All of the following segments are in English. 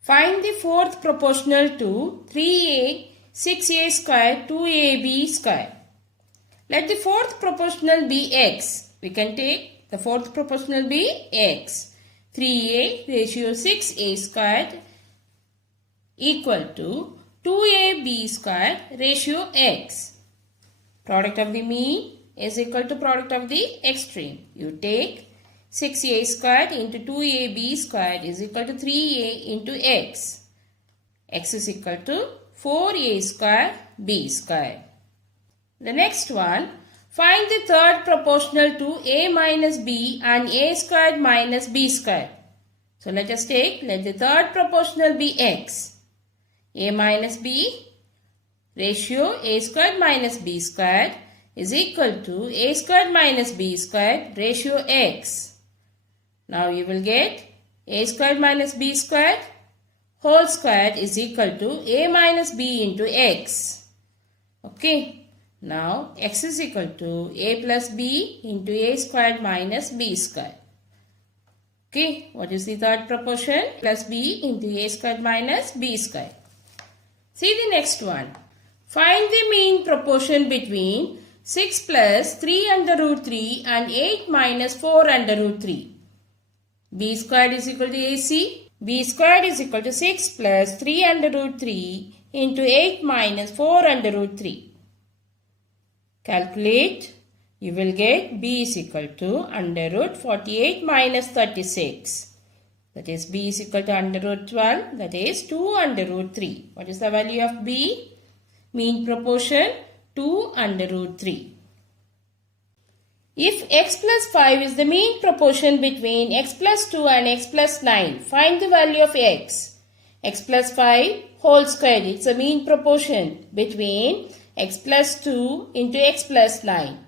Find the fourth proportional to 3a, 6a square, 2ab square. Let the fourth proportional be x. We can take the fourth proportional be x. 3a ratio 6a squared equal to 2ab squared ratio x. Product of the mean is equal to product of the extreme. You take 6a squared into 2ab squared is equal to 3a into x. X is equal to 4a square b square. The next one, find the third proportional to a minus b and a squared minus b squared. So let us take, let the third proportional be x. A minus b ratio a squared minus b squared is equal to a squared minus b squared ratio x. Now you will get a squared minus b squared whole squared is equal to a minus b into x. Okay. Now x is equal to a plus b into a squared minus b squared. Okay. What is the third proportion? Plus b into a squared minus b squared. See the next one. Find the mean proportion between 6 plus 3 under root 3 and 8 minus 4 under root 3. B squared is equal to AC. B squared is equal to 6 plus 3 under root 3 into 8 minus 4 under root 3. Calculate. You will get B is equal to under root 48 minus 36. That is B is equal to under root 12. That is 2 under root 3. What is the value of B? Mean proportion 2 under root 3. If x plus 5 is the mean proportion between x plus 2 and x plus 9, find the value of x. X plus 5 whole square, it's a mean proportion between x plus 2 into x plus 9.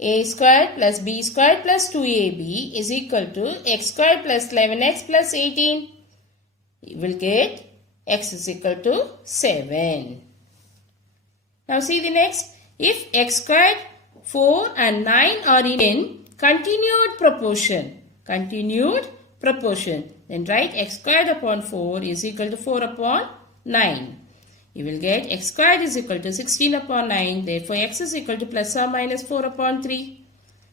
A squared plus b squared plus 2ab is equal to x squared plus 11x plus 18. You will get x is equal to 7. Now see the next. If x squared, 4 and 9 are in continued proportion, then write x squared upon 4 is equal to 4 upon 9. You will get x squared is equal to 16 upon 9. Therefore, x is equal to plus or minus 4 upon 3.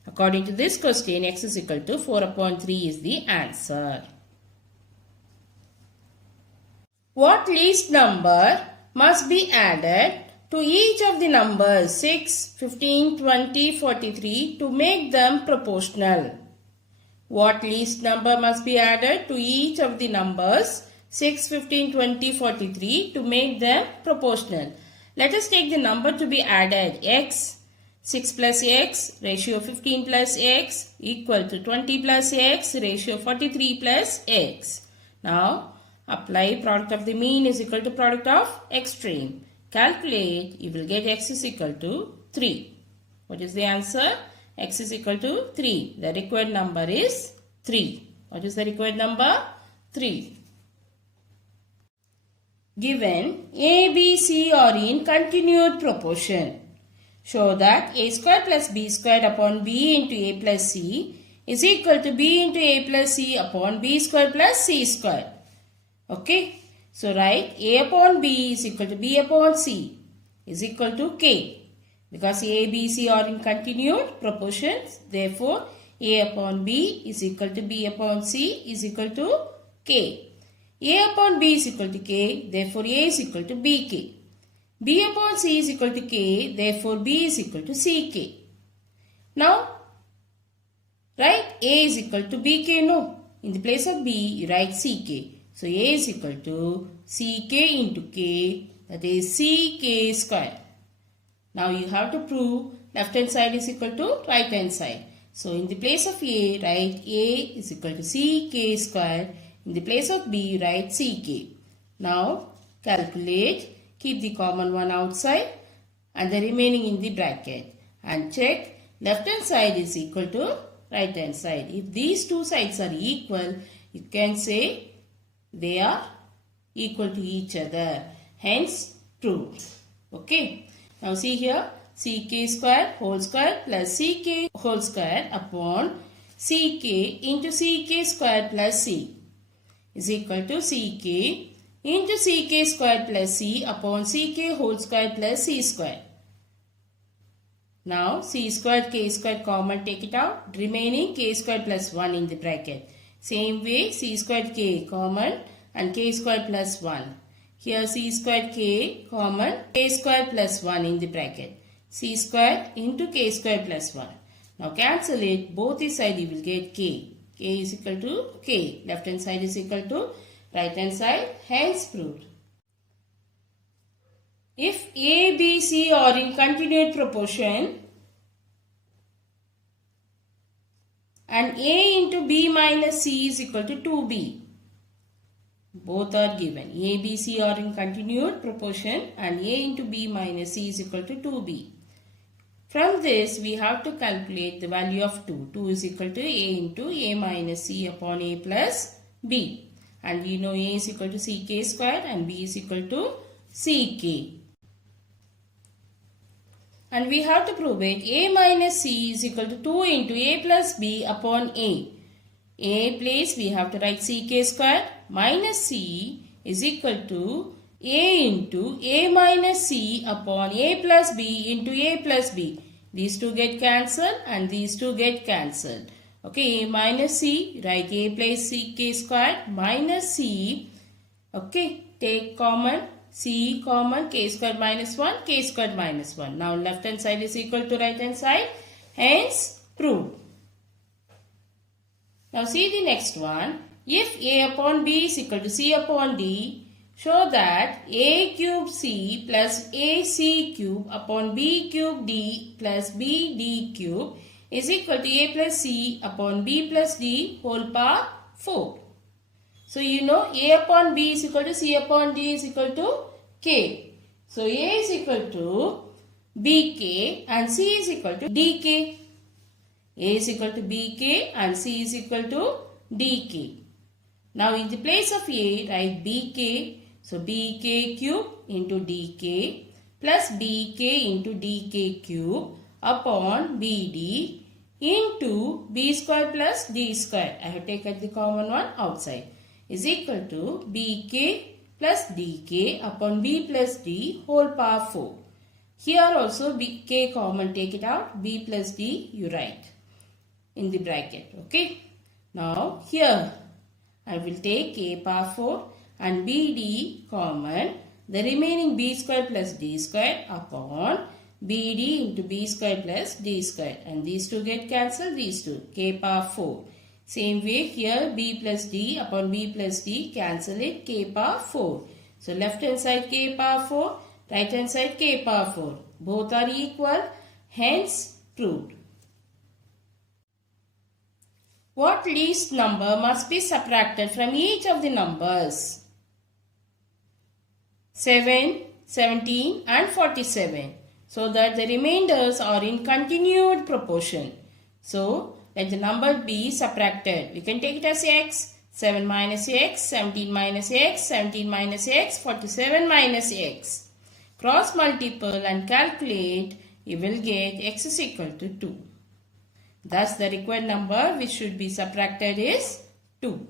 According to this question, x is equal to 4 upon 3 is the answer. What least number must be added to each of the numbers 6, 15, 20, 43 to make them proportional? What least number must be added to each of the numbers 6, 15, 20, 43 to make them proportional? Let us take the number to be added x. 6 plus x ratio 15 plus x equal to 20 plus x ratio 43 plus x. Now apply product of the mean is equal to product of extreme. Calculate, you will get x is equal to 3. What is the answer? X is equal to 3. The required number is 3. What is the required number? 3. Given a, b, c are in continued proportion, show that a squared plus b squared upon b into a plus c is equal to b into a plus c upon b squared plus c squared. Okay. So write a upon b is equal to b upon c is equal to k. Because a, b, c are in continued proportions, therefore a upon b is equal to b upon c is equal to k. A upon b is equal to k, therefore a is equal to bk. B upon c is equal to k, therefore b is equal to ck. Now write a is equal to bk, no. In the place of b, you write ck. So a is equal to ck into k, that is ck square. Now you have to prove left hand side is equal to right hand side. So in the place of a, write a is equal to ck square. In the place of b, write ck. Now calculate, keep the common one outside and the remaining in the bracket. And check left hand side is equal to right hand side. If these two sides are equal, you can say they are equal to each other. Hence, true. Okay. Now see here. ck square whole square plus ck whole square upon ck into ck square plus c. is equal to ck into ck square plus c upon ck whole square plus c square. Now c square k square common, take it out. Remaining k square plus 1 in the bracket. Same way c square k common and k square plus 1. Here c square k common, k square plus 1 in the bracket. C square into k square plus 1. Now cancel it. Both the side you will get k. K is equal to k. Left hand side is equal to right hand side. Hence proved. If A, B, C are in continued proportion and A into B minus C is equal to 2B. Both are given. A, B, C are in continued proportion and A into B minus C is equal to 2B. From this we have to calculate the value of 2. 2 is equal to A into A minus C upon A plus B. And we know A is equal to CK square and B is equal to CK. And we have to prove it. A minus C is equal to 2 into A plus B upon A. A place we have to write CK square minus C is equal to A into A minus C upon A plus B into A plus B. These two get cancelled and these two get cancelled. Okay, A minus C, write A place CK square minus C. Okay, take common. C common, k square minus 1, k square minus 1. Now left hand side is equal to right hand side. Hence proved. Now see the next one. If A upon B is equal to C upon D, show that A cube C plus AC cube upon B cube D plus BD cube is equal to A plus C upon B plus D whole power 4. So you know A upon B is equal to C upon D is equal to K. So A is equal to BK and C is equal to DK. A is equal to BK and C is equal to DK. Now in the place of A, write BK. So BK cube into DK plus BK into DK cube upon BD into B square plus D square. I have taken the common one outside. Is equal to BK plus DK upon B plus D whole power 4. Here also BK common, take it out. B plus D you write in the bracket. Okay. Now here I will take K power 4 and BD common. The remaining B square plus D square upon BD into B square plus D square. And these two get cancelled. These two. K power 4. Same way here B plus D upon B plus D, cancel it, K power 4. So left hand side K power 4, right hand side K power 4. Both are equal, hence proved. What least number must be subtracted from each of the numbers? 7, 17 and 47. So that the remainders are in continued proportion. So let the number be subtracted. We can take it as x. 7 minus x, 17 minus x, 17 minus x, 47 minus x. Cross multiple and calculate. You will get x is equal to 2. Thus the required number which should be subtracted is 2.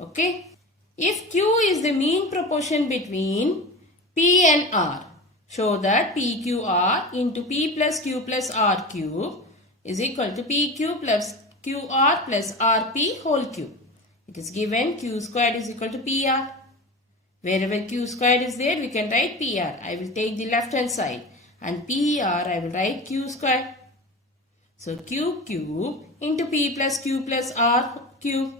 Okay. If Q is the mean proportion between P and R, show that PQR into P plus Q plus R cube is equal to PQ plus QR plus RP whole cube. It is given Q squared is equal to PR. Wherever Q squared is there, we can write PR. I will take the left hand side and PR I will write Q squared. So Q cube into P plus Q plus R cube.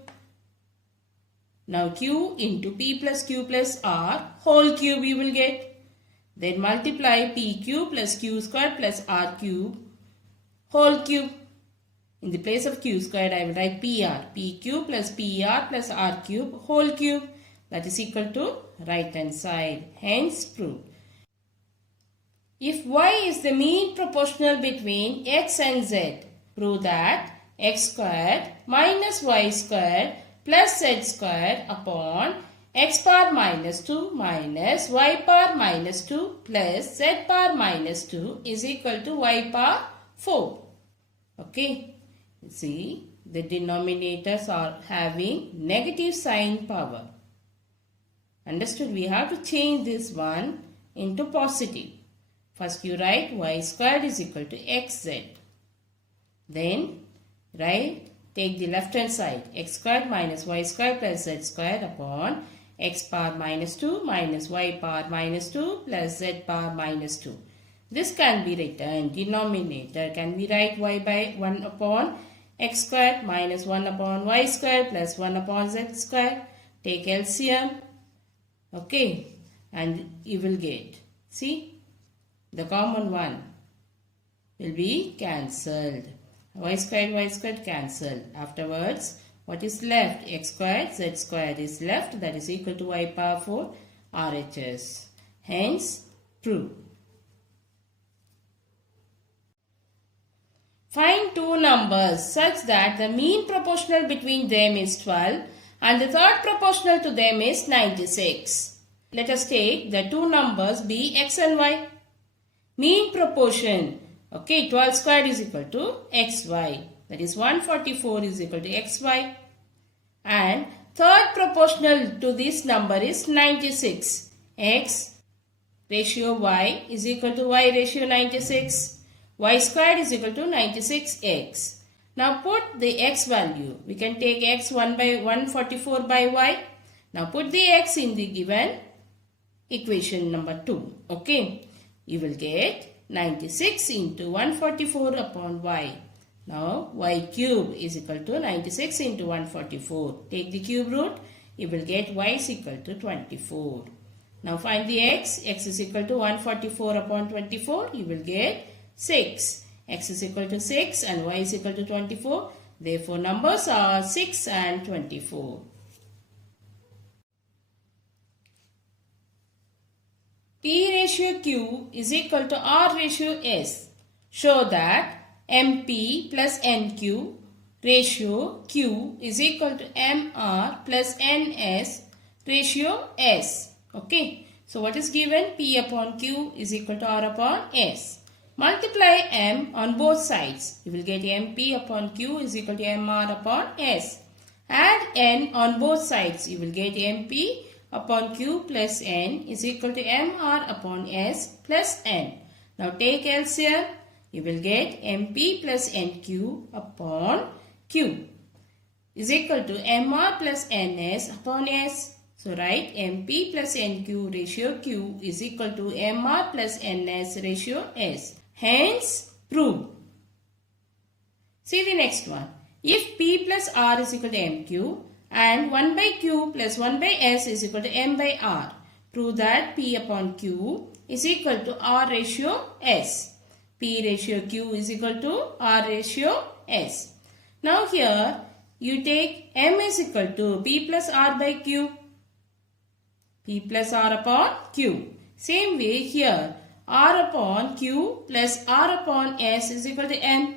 Now Q into P plus Q plus R whole cube you will get. Then multiply PQ plus Q squared plus R cube whole cube. In the place of Q squared, I will write PR. PQ plus PR plus R cube whole cube. That is equal to right hand side. Hence proved. If Y is the mean proportional between X and Z, prove that X squared minus Y squared plus Z squared upon X power minus 2 minus Y power minus 2 plus Z power minus 2 is equal to Y power 4. Okay. See, the denominators are having negative sign power. Understood? We have to change this one into positive. First you write y squared is equal to xz. Then take the left hand side, x squared minus y squared plus z squared upon x power minus 2 minus y power minus 2 plus z power minus 2. This can be written, denominator can be write y by 1 upon x squared minus 1 upon y squared plus 1 upon z squared. Take LCM. Okay. And you will get, see, the common one will be cancelled. Y squared cancelled. Afterwards, what is left? X squared, z squared is left. That is equal to y power 4 RHS. Hence, true. Find two numbers such that the mean proportional between them is 12 and the third proportional to them is 96. Let us take the two numbers be x and y. Mean proportion. Okay, 12 squared is equal to xy. That is 144 is equal to xy. And third proportional to this number is 96. X ratio y is equal to y ratio 96. Y squared is equal to 96x. Now put the x value. We can take x 1 by 144 by y. Now put the x in the given equation number 2. Okay. You will get 96 into 144 upon y. Now y cube is equal to 96 into 144. Take the cube root. You will get y is equal to 24. Now find the x. X is equal to 144 upon 24. You will get 6. X is equal to 6 and y is equal to 24. Therefore, numbers are 6 and 24. P ratio Q is equal to R ratio S. Show that MP plus NQ ratio Q is equal to MR plus NS ratio S. Okay. So, what is given? P upon Q is equal to R upon S. Multiply M on both sides. You will get MP upon Q is equal to MR upon S. Add N on both sides. You will get MP upon Q plus N is equal to MR upon S plus N. Now take LCM. You will get MP plus NQ upon Q is equal to MR plus NS upon S. So write MP plus NQ ratio Q is equal to MR plus NS ratio S. Hence, prove. See the next one. If P plus R is equal to MQ and 1 by Q plus 1 by S is equal to M by R, prove that P upon Q is equal to R ratio S. P ratio Q is equal to R ratio S. Now here, you take M is equal to P plus R by Q. P plus R upon Q. Same way here. R upon Q plus R upon S is equal to M.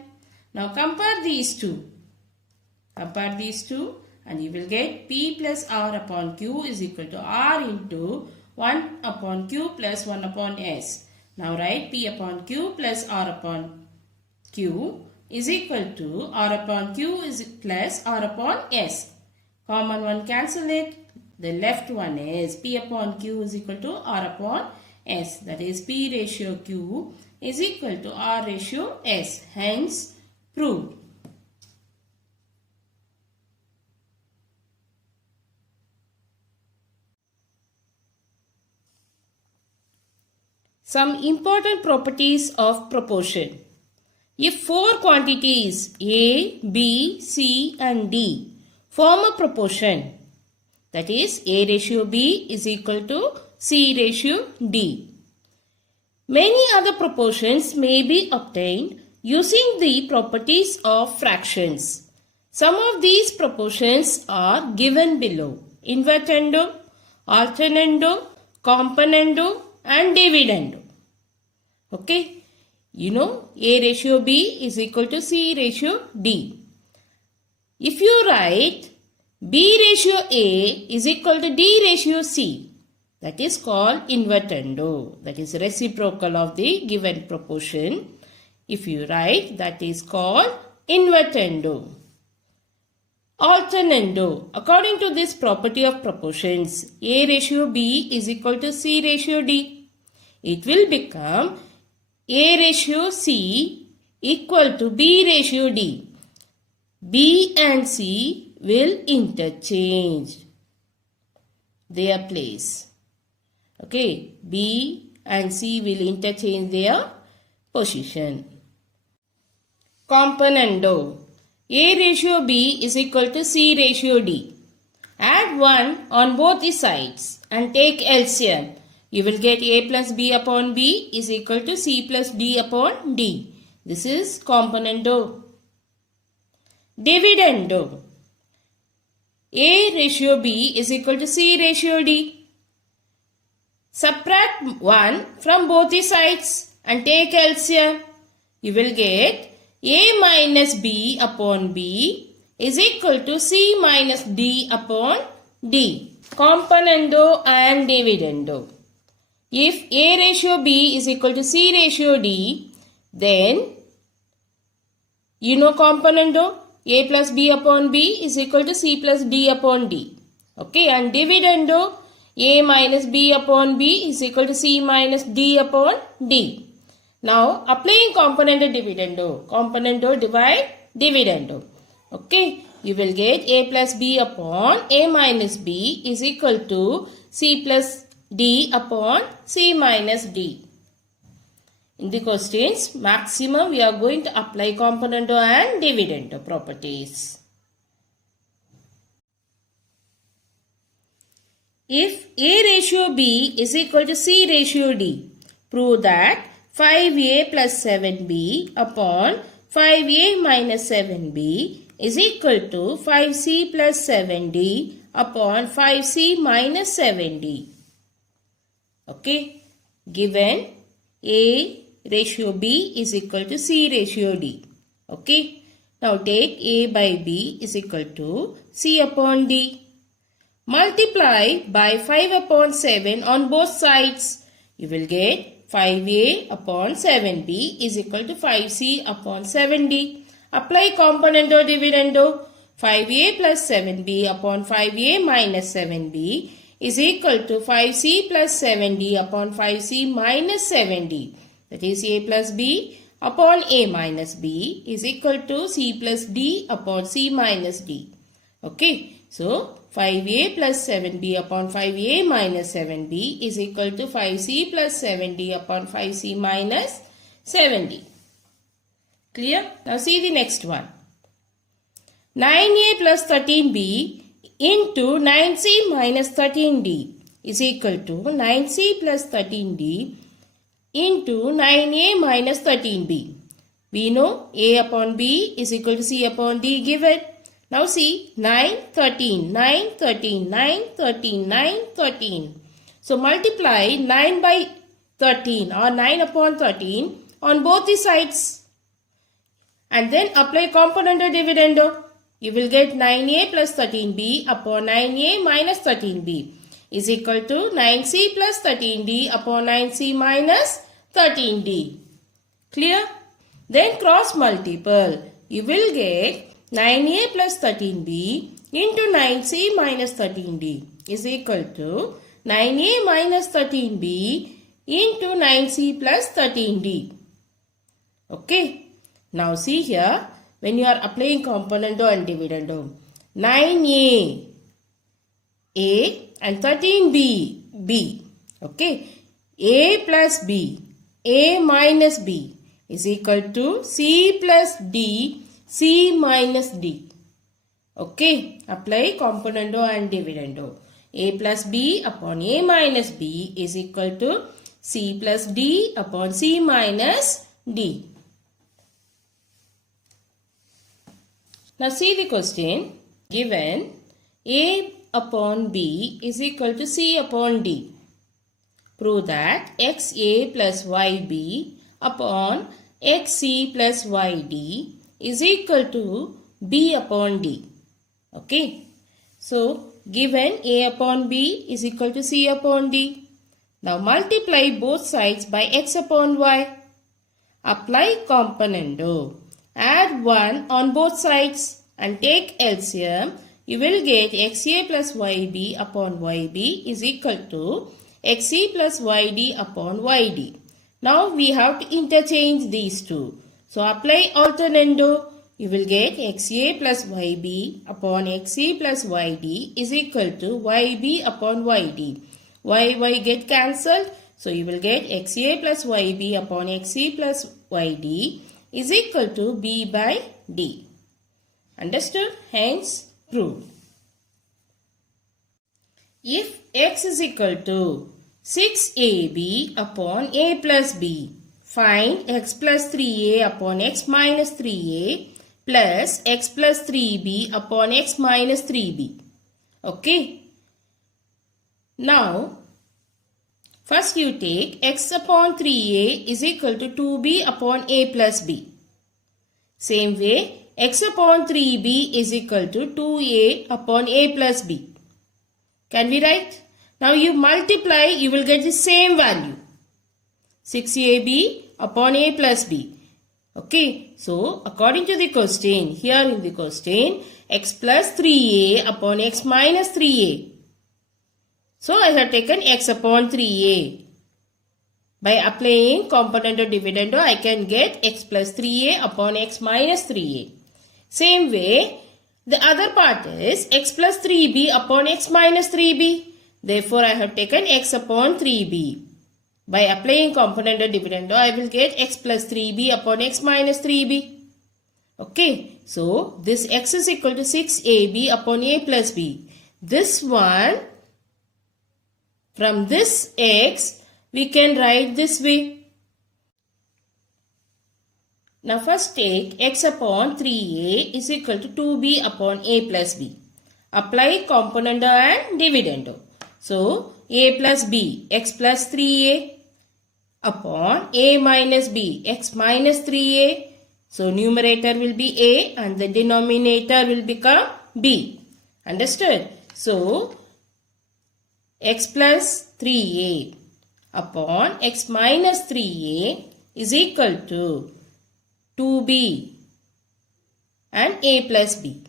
Now compare these two. Compare these two and you will get P plus R upon Q is equal to R into 1 upon Q plus 1 upon S. Now write P upon Q plus R upon Q is equal to R upon Q is plus R upon S. Common one, cancel it. The left one is P upon Q is equal to R upon S. That is P ratio Q is equal to R ratio S. Hence, proved. Some important properties of proportion. If four quantities A, B, C and D form a proportion, that is A ratio B is equal to C ratio D. Many other proportions may be obtained using the properties of fractions. Some of these proportions are given below: invertendo, alternando, componendo and dividendo. Okay, you know A ratio B is equal to C ratio D. If you write B ratio A is equal to D ratio C, that is called invertendo. That is reciprocal of the given proportion. If you write, that is called invertendo. Alternando. According to this property of proportions, A ratio B is equal to C ratio D. It will become A ratio C equal to B ratio D. B and C will interchange their place. Okay, B and C will interchange their position. Componendo. A ratio B is equal to C ratio D. Add 1 on both the sides and take LCM. You will get A plus B upon B is equal to C plus D upon D. This is componendo. Dividendo. A ratio B is equal to C ratio D. Subtract 1 from both the sides and take LCM. You will get A minus B upon B is equal to C minus D upon D. Componendo and dividendo. If A ratio B is equal to C ratio D, then you know componendo. A plus B upon B is equal to C plus D upon D. Okay, and dividendo, A minus B upon B is equal to C minus D upon D. Now, applying componendo dividendo. Componendo divide dividendo. Okay, you will get A plus B upon A minus B is equal to C plus D upon C minus D. In the questions, maximum we are going to apply componendo and dividendo properties. If A ratio B is equal to C ratio D, prove that 5A plus 7B upon 5A minus 7B is equal to 5C plus 7D upon 5C minus 7D. Okay, given A ratio B is equal to C ratio D. Okay. Now take A by B is equal to C upon D. Multiply by 5 upon 7 on both sides. You will get 5A upon 7B is equal to 5C upon 7D. Apply componendo dividendo. 5A plus 7B upon 5A minus 7B is equal to 5C plus 7D upon 5C minus 7D. That is A plus B upon A minus B is equal to C plus D upon C minus D. Okay. So, 5A plus 7B upon 5A minus 7B is equal to 5C plus 7D upon 5C minus 7D. Clear? Now see the next one. 9A plus 13B into 9C minus 13D is equal to 9C plus 13D into 9A minus 13B. We know A upon B is equal to C upon D given. Now see 9, 13, 9, 13, 9, 13, 9, 13. So multiply 9 by 13 or 9 upon 13 on both the sides. And then apply componendo dividendo. You will get 9A plus 13B upon 9A minus 13B is equal to 9C plus 13D upon 9C minus 13D. Clear? Then cross multiple. You will get 9A plus 13B into 9C minus 13D is equal to 9A minus 13B into 9C plus 13D. Okay. Now see here, when you are applying componendo and dividendo, 9A, A and 13B, B. Okay. A plus B, A minus B is equal to C plus D, C minus D. Okay. Apply componendo and dividendo. A plus B upon A minus B is equal to C plus D upon C minus D. Now see the question. Given A upon B is equal to C upon D. Prove that XA plus YB upon XC plus YD is equal to B upon D. Okay. So given A upon B is equal to C upon D. Now multiply both sides by X upon Y. Apply componendo. Add 1 on both sides and take LCM, you will get XA plus YB upon YB is equal to XC plus YD upon YD. Now we have to interchange these two. So apply alternando. You will get XA plus YB upon XC plus YD is equal to YB upon YD. Y get cancelled. So you will get XA plus YB upon XC plus YD is equal to B by D. Understood? Hence proved. If X is equal to 6AB upon A plus B, find X plus 3A upon X minus 3A plus X plus 3B upon X minus 3B. Okay. Now, first you take X upon 3A is equal to 2B upon A plus B. Same way, X upon 3B is equal to 2A upon A plus B. Can we write? Now you multiply, you will get the same value. 6AB upon A plus B. Okay, so according to the question, here in the question, X plus 3A upon X minus 3A. So I have taken X upon 3A. By applying componendo dividendo, I can get X plus 3A upon X minus 3A. Same way, the other part is X plus 3B upon X minus 3B. Therefore, I have taken X upon 3B. By applying componendo dividendo, I will get X plus 3B upon X minus 3B. Okay, so this X is equal to 6AB upon A plus B. This one, from this X, we can write this way. Now first take X upon 3A is equal to 2B upon A plus B. Apply componendo and dividendo. So, A plus B, X plus 3A upon A minus B, X minus 3A. So, numerator will be A and the denominator will become B. Understood? So, X plus 3A upon X minus 3A is equal to 2B and A plus B.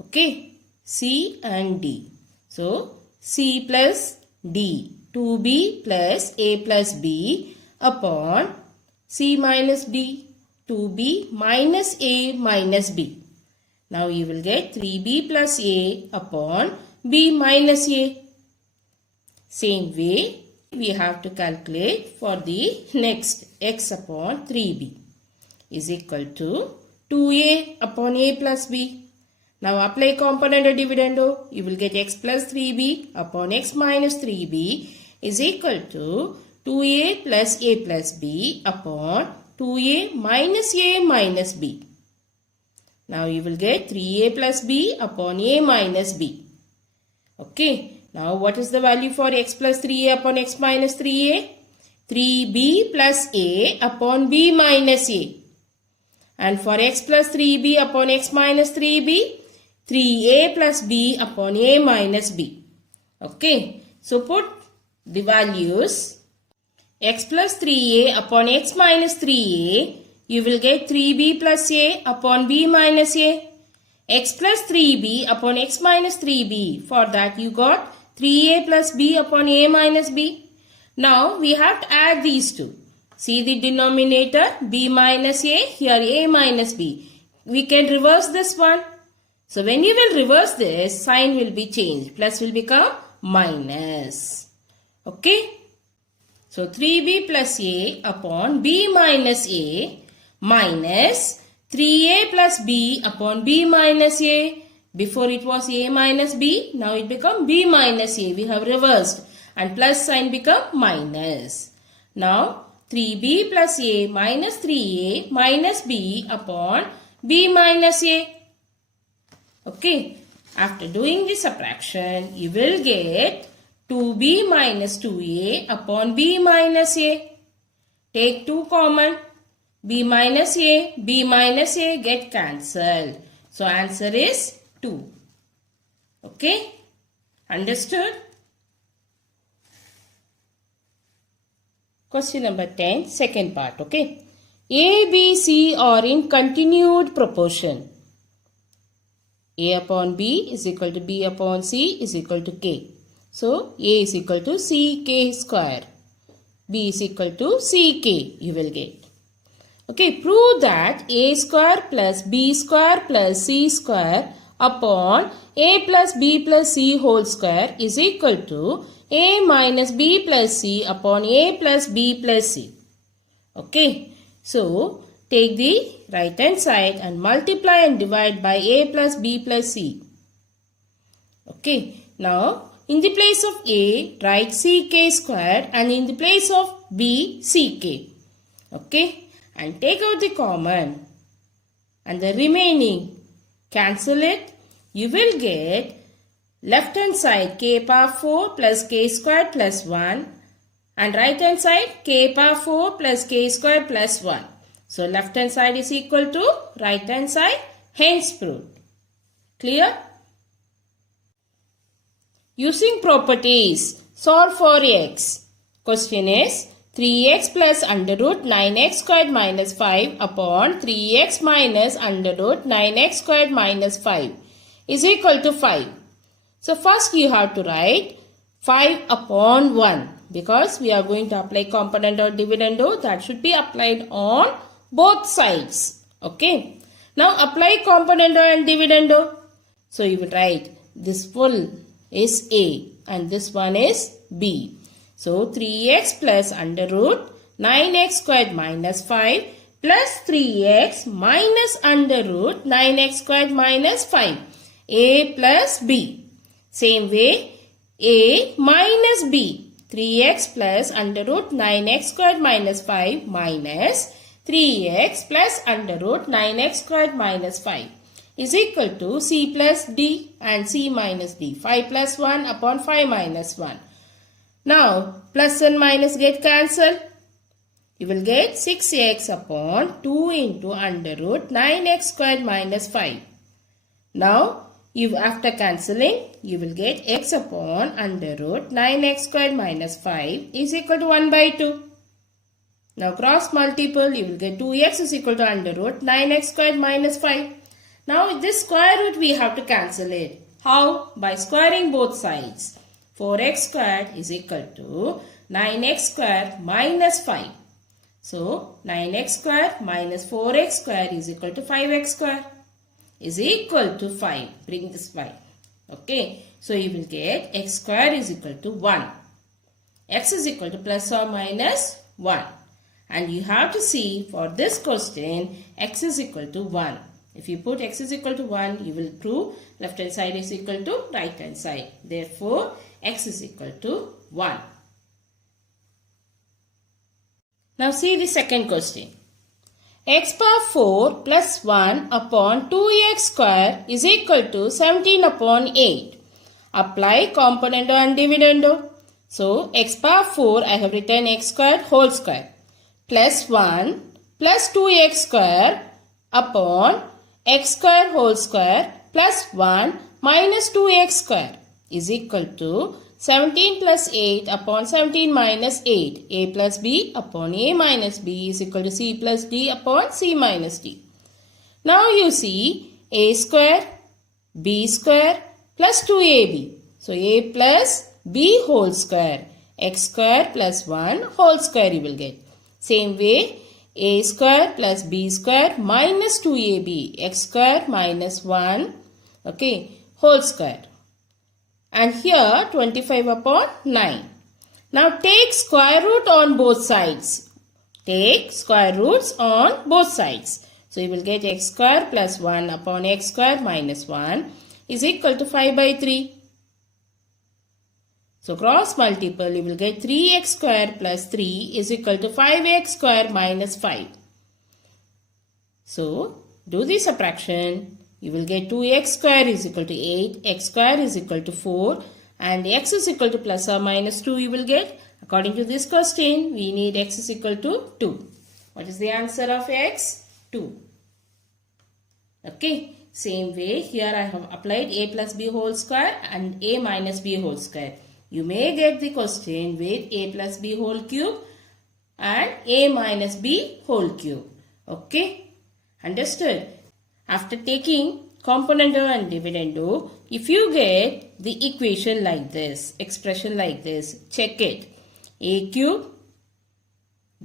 Okay? C and D. So, C plus D, 2B plus A plus B upon C minus B, 2B minus A minus B. Now you will get 3B plus A upon B minus A. Same way, we have to calculate for the next X upon 3B is equal to 2A upon A plus B. Now apply componendo dividendo, you will get X plus 3B upon X minus 3B is equal to 2A plus A plus B upon 2A minus B. Now you will get 3A plus B upon A minus B. Okay, now what is the value for X plus 3A upon X minus 3A? 3B plus A upon B minus A. And for X plus 3B upon X minus 3B, 3A plus B upon A minus B. Okay. So put the values. X plus 3A upon X minus 3A. You will get 3B plus A upon B minus A. X plus 3B upon X minus 3B. For that you got 3A plus B upon A minus B. Now we have to add these two. See the denominator B minus A. Here A minus B. We can reverse this one. So when you will reverse this, sign will be changed. Plus will become minus. Okay. So 3B plus A upon B minus A minus 3A plus B upon B minus A. Before it was A minus B. Now it become B minus A. We have reversed. And plus sign become minus. Now 3B plus A minus 3A minus B upon B minus A. Okay, after doing the subtraction, you will get 2B minus 2A upon B minus A. Take 2 common. B minus A get cancelled. So, answer is 2. Okay, understood? Question number 10, second part. Okay, A, B, C are in continued proportion. A upon B is equal to B upon C is equal to K. So, A is equal to CK square. B is equal to CK you will get. Okay, prove that A square plus B square plus C square upon A plus B plus C whole square is equal to A minus B plus C upon A plus B plus C. Okay, so take the right hand side and multiply and divide by A plus B plus C. Okay, now in the place of A, write CK square and in the place of B, CK. Okay, and take out the common and the remaining, cancel it. You will get left hand side K power 4 plus K square plus 1 and right hand side K power 4 plus K square plus 1. So left hand side is equal to right hand side, hence proved. Clear? Using properties, solve for x. Question is 3x plus under root 9x squared minus 5 upon 3x minus under root 9x squared minus 5 is equal to 5. So first you have to write 5 upon 1 because we are going to apply component or dividendo that should be applied on both sides. Okay. Now apply componendo and dividendo. So you will write this full is A and this one is B. So 3x plus under root 9x squared minus 5 plus 3x minus under root 9x squared minus 5. A plus B. Same way A minus B. 3x plus under root 9x squared minus 5 minus 3x plus under root 9x squared minus 5 is equal to C plus D and C minus D. 5 plus 1 upon 5 minus 1. Now, plus and minus get cancelled. You will get 6x upon 2 into under root 9x squared minus 5. Now, after cancelling, you will get x upon under root 9x squared minus 5 is equal to 1 by 2. Now, cross multiple, you will get 2x is equal to under root 9x squared minus 5. Now, this square root we have to cancel it. How? By squaring both sides. 4x squared is equal to 9x squared minus 5. So, 9x squared minus 4x squared is equal to 5x squared is equal to 5. Bring this 5. Okay. So, you will get x squared is equal to 1. X is equal to plus or minus 1. And you have to see for this question x is equal to 1. If you put x is equal to 1, you will prove left hand side is equal to right hand side. Therefore, x is equal to 1. Now see the second question. X power 4 plus 1 upon 2x square is equal to 17 upon 8. Apply componendo and dividendo. So, x power 4 I have written x square whole square plus 1 plus 2x square upon x square whole square plus 1 minus 2x square is equal to 17 plus 8 upon 17 minus 8. A plus B upon A minus B is equal to C plus D upon C minus D. Now you see A square, B square plus 2AB. So A plus B whole square, x square plus 1 whole square you will get. Same way A square plus B square minus 2AB, x square minus 1, okay, whole square. And here 25 upon 9. Now take square root on both sides. Take square roots on both sides. So you will get x square plus 1 upon x square minus 1 is equal to 5 by 3. So cross multiple, you will get 3x square plus 3 is equal to 5x square minus 5. So do the subtraction. You will get 2x square is equal to 8, x square is equal to 4 and x is equal to plus or minus 2 you will get. According to this question, we need x is equal to 2. What is the answer of x? 2. Okay. Same way, here I have applied a plus b whole square and a minus b whole square. You may get the question with a plus b whole cube and a minus b whole cube. Okay. Understood? After taking componendo and dividendo, if you get the equation like this, expression like this, check it. A cube,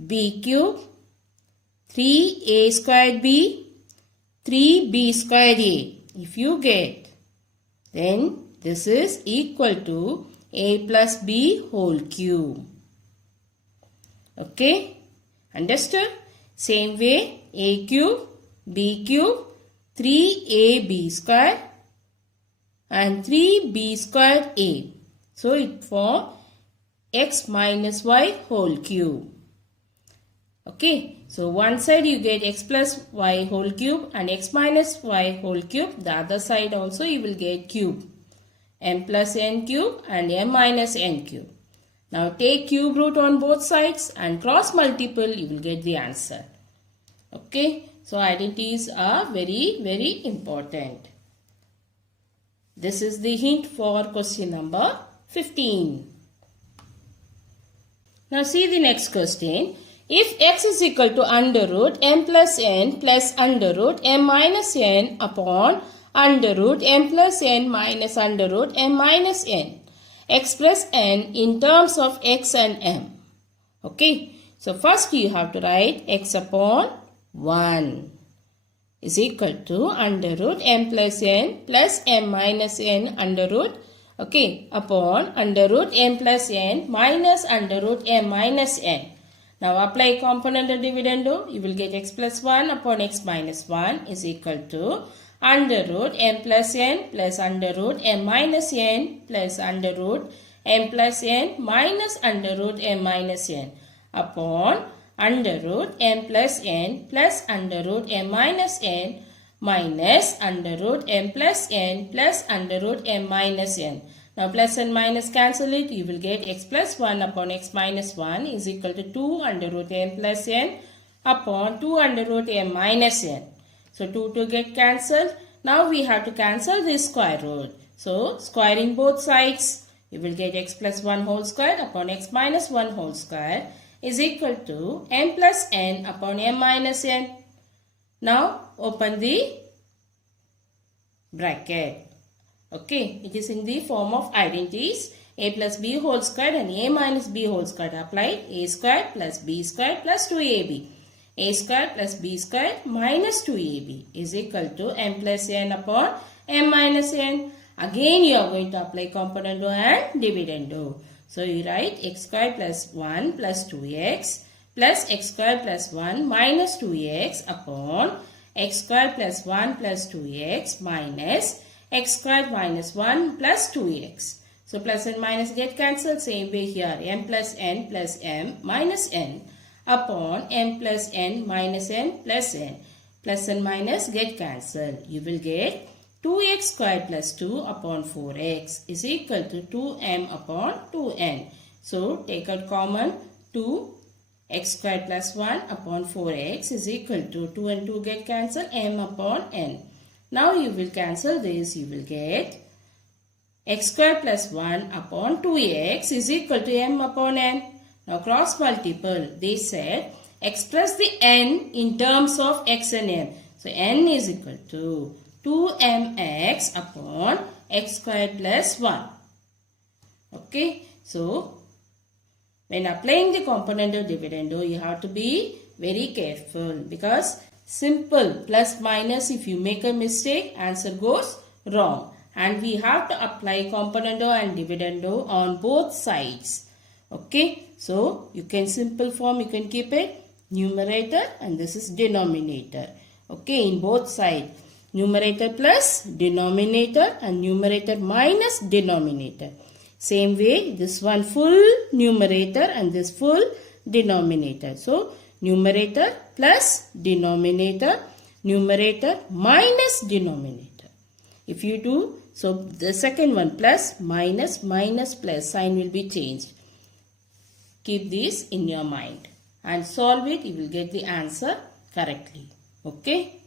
B cube, 3A squared B, 3B squared A. If you get, then this is equal to A plus B whole cube. Okay? Understood? Same way, A cube, B cube, 3AB square and 3B square A. So it forms x minus y whole cube. Okay, so one side you get x plus y whole cube and x minus y whole cube. The other side also you will get cube. M plus n cube and m minus n cube. Now take cube root on both sides and cross multiple, you will get the answer. Okay, so identities are very important. This is the hint for question number 15. Now see the next question. If x is equal to under root m plus n plus under root m minus n upon under root m plus n minus under root m minus n, express n in terms of x and m. Okay, so first you have to write x upon 1 is equal to under root m plus m minus n under root, okay, upon under root m plus n minus under root m minus n. Now apply component and dividendo, you will get x plus 1 upon x minus 1 is equal to under root m plus n plus under root m minus n plus under root m plus n minus under root m minus n upon under root m plus n plus under root m minus n minus under root m plus n plus under root m minus n. Now plus and minus cancel it, you will get x plus 1 upon x minus 1 is equal to 2 under root m plus n upon 2 under root m minus n. So 2 to get cancelled. Now we have to cancel this square root. So squaring both sides, you will get x plus 1 whole square upon x minus 1 whole square is equal to m plus n upon m minus n. Now open the bracket. Okay, it is in the form of identities a plus b whole square and a minus b whole square. Apply a square plus b square plus 2ab. A square plus b square minus 2ab is equal to m plus n upon m minus n. Again you are going to apply componendo and dividendo. So you write x square plus 1 plus 2x plus x square plus 1 minus 2x upon x square plus 1 plus 2x minus x square minus 1 plus 2x. So plus and minus get cancelled. Same way here, m plus m minus n upon m plus n minus n plus n. Plus and minus get cancelled. You will get 2x square plus 2 upon 4x is equal to 2m upon 2n. So take out common, 2x square plus 1 upon 4x is equal to 2 and 2 get cancelled, m upon n. Now you will cancel this, you will get x square plus 1 upon 2x is equal to m upon n. Now cross multiple, they said express the n in terms of x and m. So n is equal to 2mx upon x square plus 1. Okay, so when applying the componendo dividendo, you have to be very careful because simple plus minus, if you make a mistake, answer goes wrong. And we have to apply componendo and dividendo on both sides. Okay, so you can simple form, you can keep it numerator and this is denominator. Okay, in both sides, numerator plus denominator and numerator minus denominator. Same way, this one full numerator and this full denominator. So numerator plus denominator, numerator minus denominator. If you do, so the second one plus, minus, minus, plus, sign will be changed. Keep this in your mind and solve it, you will get the answer correctly. Okay.